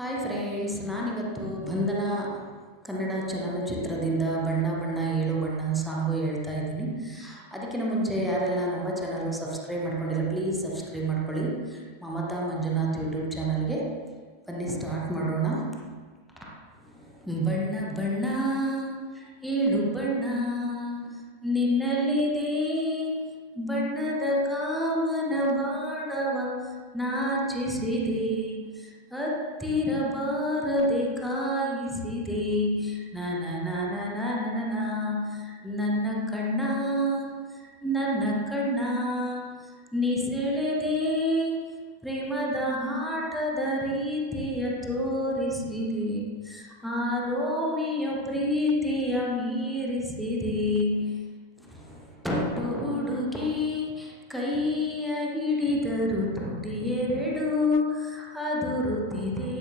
Hi friends, ನಾನಿವತ್ತು ಬಂಧನ ಕನ್ನಡ ಚಲನಚಿತ್ರದಿಂದ ಬಣ್ಣ ಬಣ್ಣ ಏಳು ಬಣ್ಣ ಸಾಂಗು ಹೇಳ್ತಾ ಇದ್ದೀನಿ. ಅದಕ್ಕಿಂತ ಮುಂಚೆ ಯಾರೆಲ್ಲ ನಮ್ಮ ಚಾನಲ್ ಸಬ್ಸ್ಕ್ರೈಬ್ ಮಾಡ್ಕೊಂಡಿರೋ ಪ್ಲೀಸ್ ಸಬ್ಸ್ಕ್ರೈಬ್ ಮಾಡ್ಕೊಳ್ಳಿ. ಮಮತಾ ಮಂಜುನಾಥ್ ಯೂಟ್ಯೂಬ್ ಚಾನಲ್ಗೆ ಬನ್ನಿ, ಸ್ಟಾರ್ಟ್ ಮಾಡೋಣ. ಬಣ್ಣ ಬಣ್ಣ ಏಳು ಬಣ್ಣ ನಿನ್ನಲ್ಲಿದೆ, ಬಣ್ಣದ ಕಾಮನ ಬಾಣವ ನಾಚಿಸಿದೆ, ಹತ್ತಿರ ಬಾರದೆ ಕಾಯಿಸಿದೆ. ನನ ನನ ನನ ನನ್ನ ಕಣ್ಣ ನನ್ನ ಕಣ್ಣ ನಿಸೆಳೆದೆ, ಪ್ರೇಮದ ಆಟದ ರೀತಿಯ ತೋರಿಸಿದೆ, ಆ ರೋಮಿಯೋ ಪ್ರೀತಿಯ ಮೀರಿಸಿದೆ. ಹುಡುಗಿ ಕೈಯ ಹಿಡಿದರು ತುಟಿಯೆರಡು ಅದುರುತ್ತಿದೆ,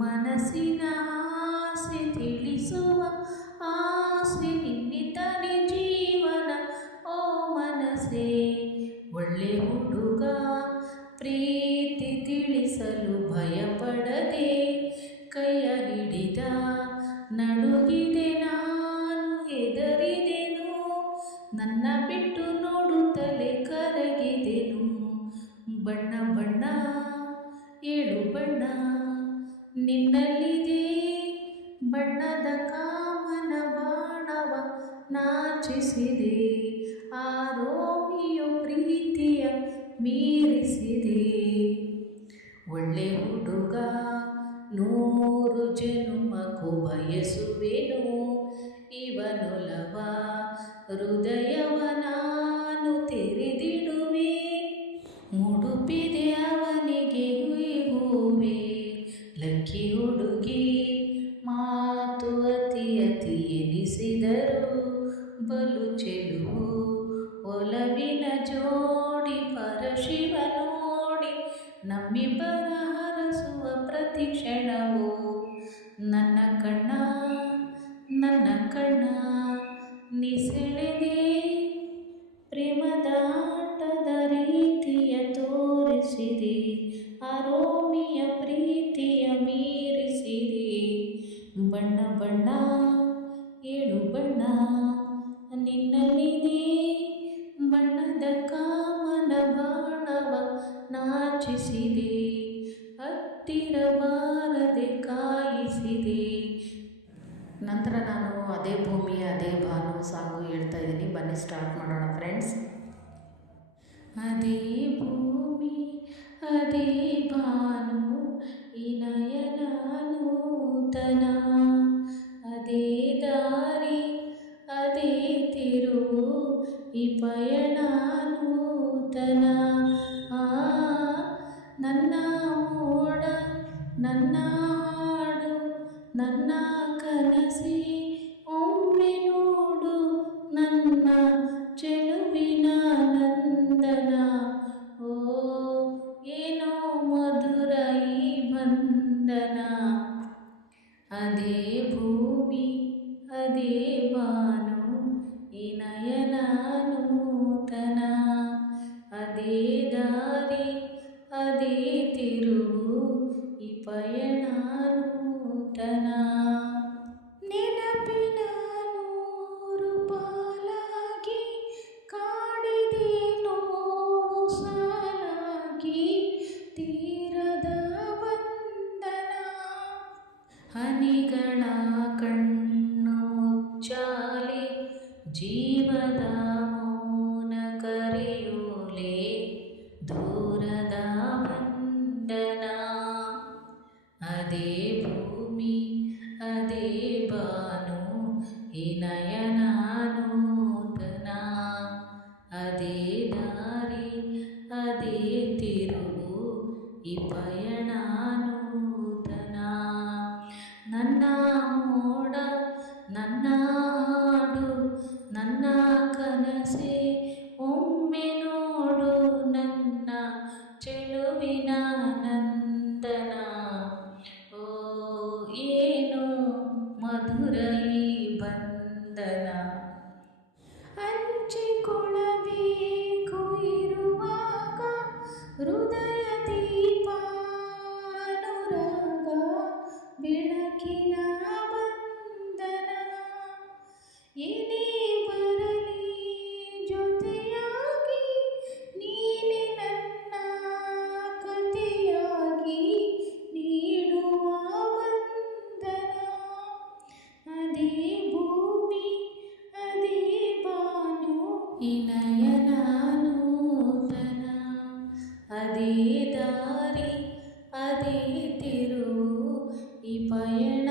ಮನಸ್ಸಿನ ಆಸೆ ತಿಳಿಸುವ ಆಸೆ ನಿನ್ನಿತನೆ ಜೀವನ. ಓ ಮನಸ್ಸೇ ಒಳ್ಳೆ ಹುಡುಗ, ಪ್ರೀತಿ ತಿಳಿಸಲು ಭಯಪಡದೆ ಕೈಯ ಹಿಡಿದ, ನಡುಗಿದೆ ನಾನು ಹೆದರಿದೆನು, ನನ್ನ ಬಿಟ್ಟು ನೋಡುತ್ತಲೇ ಕರಗಿದೆನು. ಬಣ್ಣ ಬಣ್ಣ ಏಳು ಬಣ್ಣ ನಿನ್ನಲ್ಲಿದೆ, ಬಣ್ಣದ ಕಾಮನ ಬಾಣವ ನಾಚಿಸಿದೆ, ಆ ರೋಮಿಯೋ ಪ್ರೀತಿಯ ಮೀರಿಸಿದೆ. ಒಳ್ಳೆ ಹುಡುಗ 100 ಜನುಮಕ್ಕೂ ಬಯಸುವೆನು, ಇವನೊಲವ ಹೃದಯವ ನಾನು ತೆರೆದಿಡುವೆ, ಮುಡುಪಿದೆ ಅವನಿಗೆ ಹೂವೆ. ಲಕ್ಕಿ ಹುಡುಗಿ ಮಾತು ಅತಿ ಅತಿ ಎನಿಸಿದರು ಬಲು ಚೆಲುವು, ಒಲವಿನ ಜೋಡಿ ಪರಶಿವ ನೋಡಿ ನಮ್ಮಿಬ್ಬರ ಹರಸುವ ಪ್ರತಿ ಕ್ಷಣವು. ನನ್ನ ಕಣ್ಣ ನನ್ನ ಕಣ್ಣ ನಿಸೆಳೆದೆ, ಪ್ರೇಮದ ಆಟದ ರೀತಿಯ ತೋರಿಸಿದೆ, ಆ ರೋಮಿಯ ಪ್ರೀತಿಯ ಮೀರಿಸಿದೆ. ಬಣ್ಣ ಬಣ್ಣ ಏಳು ಬಣ್ಣ ನಿನ್ನಲ್ಲಿದೆ, ಬಣ್ಣದ ಕಾಮನ ಬಾಣವ ನಾಚಿಸಿದೆ, ಹತ್ತಿರ ಬಾರದೆ ಕಾಯಿಸಿದೆ. ನಂತರ ನಾನು ಅದೇ ಭೂಮಿ ಅದೇ ಭಾನು ಸಾಂಗು ಹೇಳ್ತಾ ಇದ್ದೀನಿ. ಬನ್ನಿ ಸ್ಟಾರ್ಟ್ ಮಾಡೋಣ ಫ್ರೆಂಡ್ಸ್. ಅದೇ ಭೂಮಿ ಅದೇ ಭಾನು ಈ ನಯನ ನೂತನ, ಅದೇ ದಾರಿ ಅದೇ ತಿರುವು ಈ ಪಯಣ ನೂತನ. ನನ್ನ ಮೋಡ ನನ್ನ ಹಾಡು ನನ್ನ ಕನಸಿ ಒಮ್ಮೆ ನೋಡು, ನನ್ನ ಚೆಲುವಿನ ನಂದನ. ಓ ಏನೋ ಮಧುರ ಈ ಬಂಧನ. ಅದೇ ಭೂಮಿ ಅದೇ ಭಾನು ಈ ನಯನ ನೂತನ, ಅದೇ ದಾರಿ ಅದೇ ತಿರುವು ಈ ಪಯಣ ನೂತನ. ನೆನಪಿನ 100 ಪಾಲಾಗಿ ಕಾಡಿದೆ ನೋವು ಸಾಲಾಗಿ, ತೀರದ ಬಂಧನ ಹನಿಗಳ ಕಣ್ಣು ಮುಚ್ಚಾಲೆ, ಜೀವದ ಮೌನ ಕರೆಯೋಲೆ, ದೂರದ ಬಂಧನ. ಅದೇ ಭೂಮಿ ಅದೇ ಭಾನು ಈ ನಯನ ನೂತನ, ಅದೇ ದಾರಿ ಅದೇ ತಿರುವು ಈ ಪಯಣ ನೂತನ. ನನ್ನ ಮೋಡ ನನ್ನ ಹಾಡು ನನ್ನ ಕನಸೆ ಒಮ್ಮೆ ನೋಡು, ನನ್ನ ಚೆಲುವಿನ ನಂದನ. ಓ ಏನೋ ಮಧುರ ಈ ಬಂಧನ. ಹಂಚಿಕೊಳ್ಳಬೇಕು ಇರುವಾಗ ಹೃದಯ ದೀಪಾನುರಾಗ, ತಿರುವು ಈ ಪಯಣ